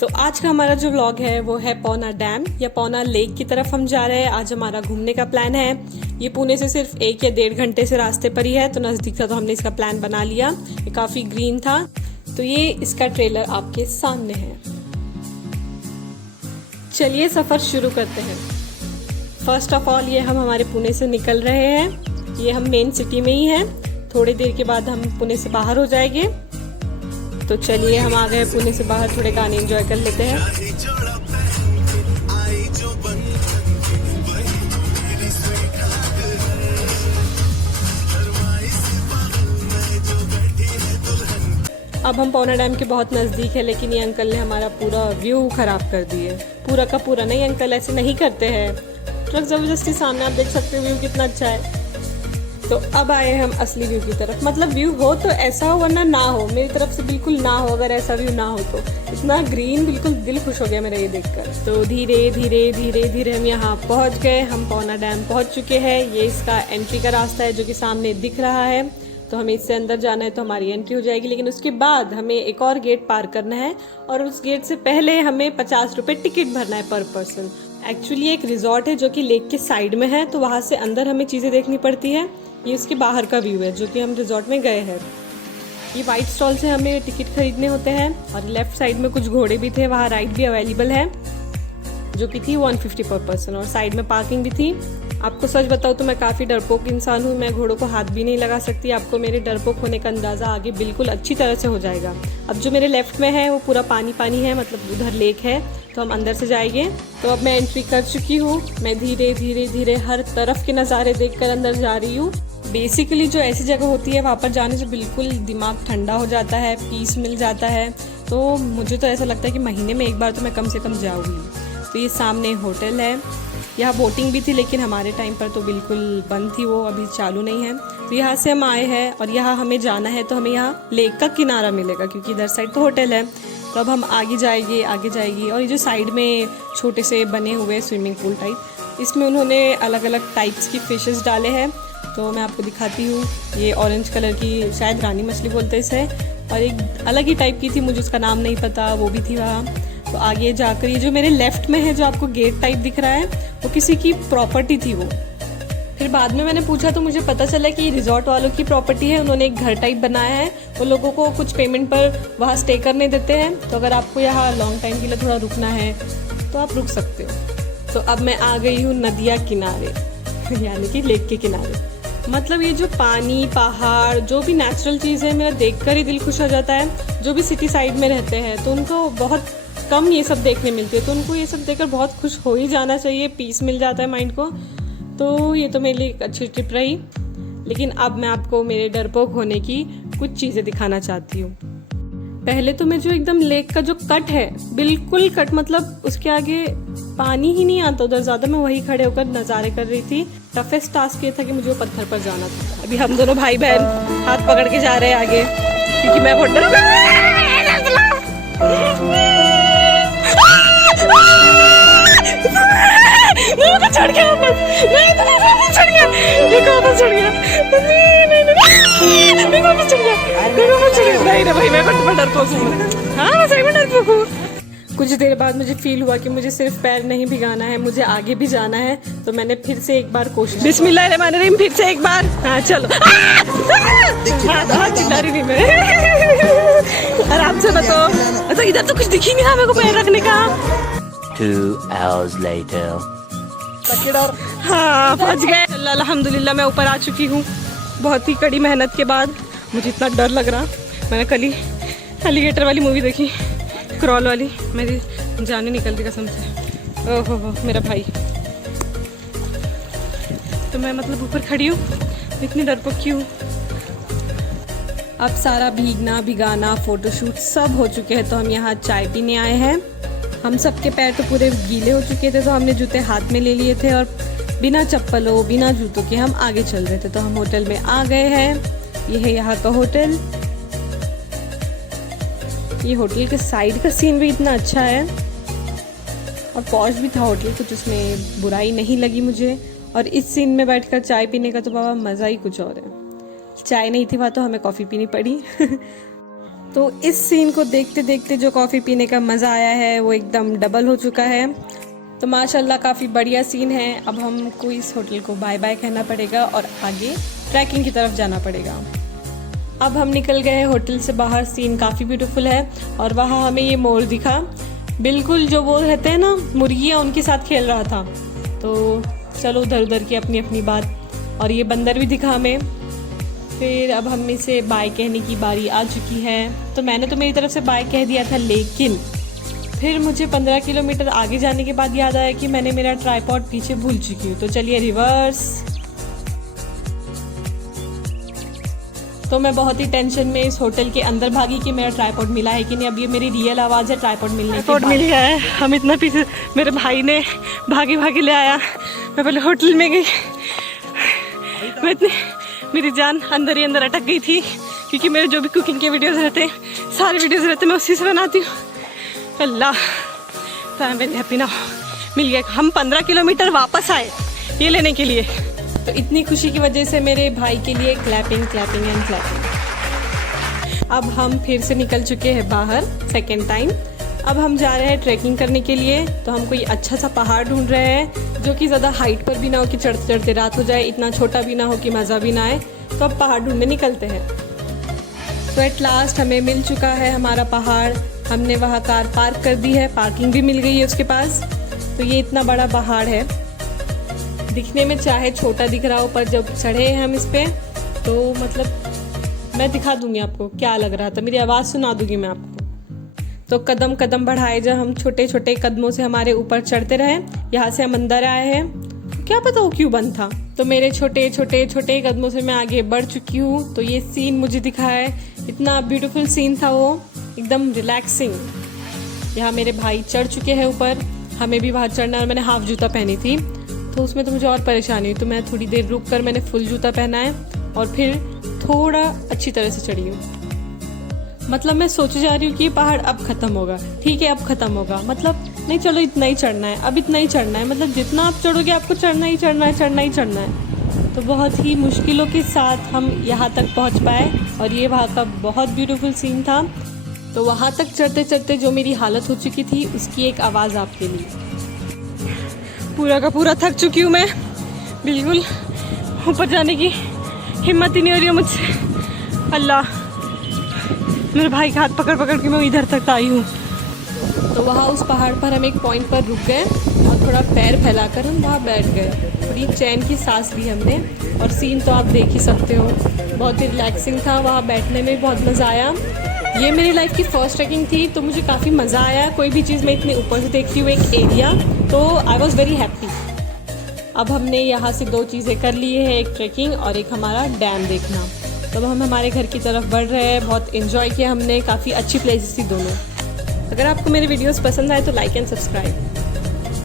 तो आज का हमारा जो व्लॉग है वो है पौना डैम या पौना लेक की तरफ हम जा रहे हैं। आज हमारा घूमने का प्लान है। ये पुणे से सिर्फ 1 या 1.5 घंटे से रास्ते पर ही है, तो नज़दीक था तो हमने इसका प्लान बना लिया। ये काफ़ी ग्रीन था, तो ये इसका ट्रेलर आपके सामने है। चलिए सफ़र शुरू करते हैं। फर्स्ट ऑफ ऑल ये हम हमारे पुणे से निकल रहे हैं। ये हम मेन सिटी में ही हैं। थोड़ी देर के बाद हम पुणे से बाहर हो जाएंगे। तो चलिए हम आ गए पुणे से बाहर, थोड़े गाने एंजॉय कर लेते हैं। अब हम पौना डैम के बहुत नज़दीक है, लेकिन ये अंकल ने हमारा पूरा व्यू खराब कर दिए। पूरा का पूरा नहीं, अंकल ऐसे नहीं करते हैं। ट्रक ज़बरदस्ती सामने, आप देख सकते हो व्यू कितना अच्छा है। तो अब आए हम असली व्यू की तरफ। मतलब व्यू हो तो ऐसा हो, वरना ना हो। मेरी तरफ से बिल्कुल ना हो, अगर ऐसा व्यू ना हो तो। इतना ग्रीन, बिल्कुल दिल खुश हो गया मेरा ये देखकर। तो धीरे धीरे धीरे धीरे हम यहाँ पहुँच गए। हम पौना डैम पहुँच चुके हैं। ये इसका एंट्री का रास्ता है जो कि सामने दिख रहा है। तो हमें इससे अंदर जाना है तो हमारी एंट्री हो जाएगी, लेकिन उसके बाद हमें एक और गेट पार करना है और उस गेट से पहले हमें 50 रुपये टिकट भरना है पर पर्सन। एक्चुअली एक रिजॉर्ट है जो कि लेक के साइड में है, तो वहाँ से अंदर हमें चीज़ें देखनी पड़ती है। ये उसके बाहर का व्यू है जो कि हम रिजॉर्ट में गए हैं। ये वाइट स्टॉल से हमें टिकट खरीदने होते हैं और लेफ्ट साइड में कुछ घोड़े भी थे, वहाँ राइड भी अवेलेबल है जो कि थी 150 पर पर्सन, और साइड में पार्किंग भी थी। आपको सच बताऊँ तो मैं काफ़ी डरपोक इंसान हूँ। मैं घोड़ों को हाथ भी नहीं लगा सकती। आपको मेरे डरपोक होने का अंदाज़ा आगे बिल्कुल अच्छी तरह से हो जाएगा। अब जो मेरे लेफ्ट में है वो पूरा पानी पानी है, मतलब उधर लेक है, तो हम अंदर से जाएंगे। तो अब मैं एंट्री कर चुकी हूँ। मैं धीरे धीरे धीरे हर तरफ के नज़ारे देखकर अंदर जा रही हूँ। बेसिकली जो ऐसी जगह होती है वहाँ पर जाने से बिल्कुल दिमाग ठंडा हो जाता है, पीस मिल जाता है। तो मुझे तो ऐसा लगता है कि महीने में एक बार तो मैं कम से कम जाऊँगी। तो ये सामने होटल है। यहाँ बोटिंग भी थी, लेकिन हमारे टाइम पर तो बिल्कुल बंद थी, वो अभी चालू नहीं है। तो यहाँ से हम आए हैं और यहाँ हमें जाना है, तो हमें यहाँ लेक का किनारा मिलेगा क्योंकि इधर साइड तो होटल है। तो अब हम आगे जाएंगे। और ये जो साइड में छोटे से बने हुए स्विमिंग पूल टाइप, इसमें उन्होंने अलग अलग टाइप्स की फिशेस डाले हैं। तो मैं आपको दिखाती हूँ। ये ऑरेंज कलर की, शायद रानी मछली बोलते हैं इसे, और एक अलग ही टाइप की थी, मुझे उसका नाम नहीं पता, वो भी थी वहाँ। तो आगे जाकर ये जो मेरे लेफ्ट में है, जो आपको गेट टाइप दिख रहा है, वो किसी की प्रॉपर्टी थी वो। फिर बाद में मैंने पूछा तो मुझे पता चला कि रिजॉर्ट वालों की प्रॉपर्टी है। उन्होंने एक घर टाइप बनाया है। वो लोगों को कुछ पेमेंट पर वहाँ स्टे करने देते हैं। तो अगर आपको यहाँ लॉन्ग टाइम के लिए थोड़ा रुकना है तो आप रुक सकते हो। तो अब मैं आ गई हूँ नदिया किनारे यानी कि लेक के किनारे। मतलब ये जो पानी, पहाड़, जो भी नेचुरल चीज़ है, मेरा देखकर ही दिल खुश हो जाता है। जो भी सिटी साइड में रहते हैं तो उनको बहुत कम ये सब देखने मिलती है, तो उनको ये सब देखकर बहुत खुश हो ही जाना चाहिए। पीस मिल जाता है माइंड को। तो ये तो मेरे लिए एक अच्छी ट्रिप रही। लेकिन अब मैं आपको मेरे डरपोक होने की कुछ चीज़ें दिखाना चाहती हूँ। पहले तो मैं जो एकदम लेक का जो कट है, बिल्कुल कट, मतलब उसके आगे पानी ही नहीं आता उधर ज़्यादा, मैं वही खड़े होकर नज़ारे कर रही थी। टफेस्ट टास्क ये था कि मुझे वो पत्थर पर जाना था। अभी हम दोनों भाई बहन हाथ पकड़ के जा रहे हैं आगे, क्योंकि मैं बहुत चढ़ गया वापस। नहीं तो वापस चढ़ गया, देखो वापस चढ़ गया। नहीं वापस चढ़ गया। नहीं रे भाई, मैं डरपोक हूँ। हाँ, मैं सही में डरपोक हूँ। कुछ देर बाद मुझे फील हुआ कि मुझे सिर्फ पैर नहीं भिगाना है, मुझे आगे भी जाना है। तो मैंने फिर से एक बार कोशिश, बिस्मिल्लाहिर्रहमानिर्रहीम, फिर से एक बार। हाँ चलो, चिल्ला रही थी मैं। आराम से बताओ। अच्छा, इधर तो कुछ दिख ही नहीं रहा मेरे को पैर रखने का। 2 hours later. हाँ, पहुँच गए अल्हम्दुलिल्लाह। मैं ऊपर आ चुकी हूँ बहुत ही कड़ी मेहनत के बाद। मुझे इतना डर लग रहा, मैंने कल ही एलिगेटर वाली मूवी देखी, क्रॉल वाली, मेरी जाने निकलती कसम से। ओहो हो मेरा भाई। तो मैं मतलब ऊपर खड़ी हूँ, इतनी डरपोक क्यों। अब सारा भीगना भिगाना, फोटोशूट सब हो चुके हैं। तो हम यहाँ चाय पीने आए हैं। हम सबके पैर तो पूरे गीले हो चुके थे, तो हमने जूते हाथ में ले लिए थे और बिना चप्पलों, बिना जूतों के हम आगे चल रहे थे। तो हम होटल में आ गए हैं। ये है यहाँ का होटल। ये होटल के साइड का सीन भी इतना अच्छा है और पॉश भी था होटल, कुछ उसमें बुराई नहीं लगी मुझे। और इस सीन में बैठकर चाय पीने का तो बाबा मज़ा ही कुछ और है। चाय नहीं थी वहाँ, तो हमें कॉफ़ी पीनी पड़ी। तो इस सीन को देखते देखते जो कॉफ़ी पीने का मज़ा आया है वो एकदम डबल हो चुका है। तो माशाल्लाह काफ़ी बढ़िया सीन है। अब हमको इस होटल को बाय बाय कहना पड़ेगा और आगे ट्रैकिंग की तरफ जाना पड़ेगा। अब हम निकल गए होटल से बाहर। सीन काफ़ी ब्यूटीफुल है और वहाँ हमें ये मोर दिखा, बिल्कुल जो वो रहते हैं ना मुर्गियाँ, उनके साथ खेल रहा था। तो चलो उधर उधर की अपनी अपनी बात। और ये बंदर भी दिखा हमें। फिर अब हम इसे बाय कहने की बारी आ चुकी है। तो मैंने तो मेरी तरफ से बाय कह दिया था, लेकिन फिर मुझे 15 किलोमीटर आगे जाने के बाद याद आया कि मैंने मेरा ट्राइपॉड पीछे भूल चुकी हूँ। तो चलिए रिवर्स। तो मैं बहुत ही टेंशन में इस होटल के अंदर भागी कि मेरा ट्राइपॉड मिला है कि नहीं। अब ये मेरी रियल आवाज़ है ट्राइपॉड मिलने की। मिल गया है। हम इतना पीछे, मेरे भाई ने भागे भागे ले आया। मैं पहले होटल में गई, मैं इतनी, मेरी जान अंदर ही अंदर अटक गई थी क्योंकि मेरे जो भी कुकिंग के वीडियोस रहते हैं, सारे वीडियोस रहते हैं, मैं उसी से बनाती हूँ। अल्लाह, तो I am very happy now. मिल गया। हम 15 किलोमीटर वापस आए ये लेने के लिए। तो इतनी खुशी की वजह से मेरे भाई के लिए क्लैपिंग क्लैपिंग एंड क्लैपिंग। अब हम फिर से निकल चुके हैं बाहर सेकेंड टाइम। अब हम जा रहे हैं ट्रैकिंग करने के लिए। तो हम कोई अच्छा सा पहाड़ ढूंढ रहे हैं जो कि ज़्यादा हाइट पर भी ना हो कि चढ़ते चढ़ते रात हो जाए, इतना छोटा भी ना हो कि मज़ा भी ना आए। तो अब पहाड़ ढूंढने निकलते हैं। तो एट लास्ट हमें मिल चुका है हमारा पहाड़। हमने वहाँ कार पार्क कर दी है, पार्किंग भी मिल गई है उसके पास। तो ये इतना बड़ा पहाड़ है, दिखने में चाहे छोटा दिख रहा हो, पर जब चढ़े हैं हम इस पर तो मतलब मैं दिखा दूंगी आपको क्या लग रहा था, मेरी आवाज़ सुना दूंगी मैं आपको। तो कदम कदम बढ़ाए जब हम छोटे छोटे कदमों से हमारे ऊपर चढ़ते रहे। यहाँ से हम अंदर आए हैं, क्या पता वो क्यों बंद था। तो मेरे छोटे छोटे छोटे कदमों से मैं आगे बढ़ चुकी हूँ। तो ये सीन मुझे दिखा है, इतना ब्यूटीफुल सीन था वो, एकदम रिलैक्सिंग। यहाँ मेरे भाई चढ़ चुके हैं ऊपर, हमें भी वहाँ चढ़ना। और मैंने हाफ जूता पहनी थी तो उसमें तो मुझे और परेशानी हुई। तो मैं थोड़ी देर रुक कर मैंने फुल जूता पहना है और फिर थोड़ा अच्छी तरह से चढ़ी हूँ। मतलब मैं सोचे जा रही हूँ कि ये पहाड़ अब ख़त्म होगा, ठीक है अब ख़त्म होगा, मतलब नहीं चलो इतना ही चढ़ना है, अब इतना ही चढ़ना है, मतलब जितना आप चढ़ोगे आपको चढ़ना ही चढ़ना है, चढ़ना ही चढ़ना है। तो बहुत ही मुश्किलों के साथ हम यहाँ तक पहुँच पाए और ये वहाँ का बहुत ब्यूटीफुल सीन था। तो वहाँ तक चढ़ते चढ़ते जो मेरी हालत हो चुकी थी उसकी एक आवाज़ आपके लिए। पूरा का पूरा थक चुकी हूँ मैं, बिल्कुल ऊपर जाने की हिम्मत ही नहीं हो रही है मुझसे। अल्लाह, मेरे भाई का हाथ पकड़ पकड़ के मैं इधर तक आई हूँ। तो वहाँ उस पहाड़ पर हम एक पॉइंट पर रुक गए और थोड़ा पैर फैलाकर हम वहाँ बैठ गए। थोड़ी चैन की सांस ली हमने और सीन तो आप देख ही सकते हो, बहुत ही रिलैक्सिंग था। वहाँ बैठने में बहुत मज़ा आया। ये मेरी लाइफ की फ़र्स्ट ट्रैकिंग थी तो मुझे काफ़ी मज़ा आया। कोई भी चीज़ मैं इतने ऊपर से देखती हूँ, एक एरिया, तो आई वॉज़ वेरी हैप्पी। अब हमने यहाँ से 2 चीज़ें कर ली है, एक ट्रैकिंग और एक हमारा डैम देखना। तब हम हमारे घर की तरफ बढ़ रहे हैं। बहुत एंजॉय किया हमने, काफ़ी अच्छी प्लेसेस थी दोनों। अगर आपको मेरे वीडियोस पसंद आए तो लाइक एंड सब्सक्राइब।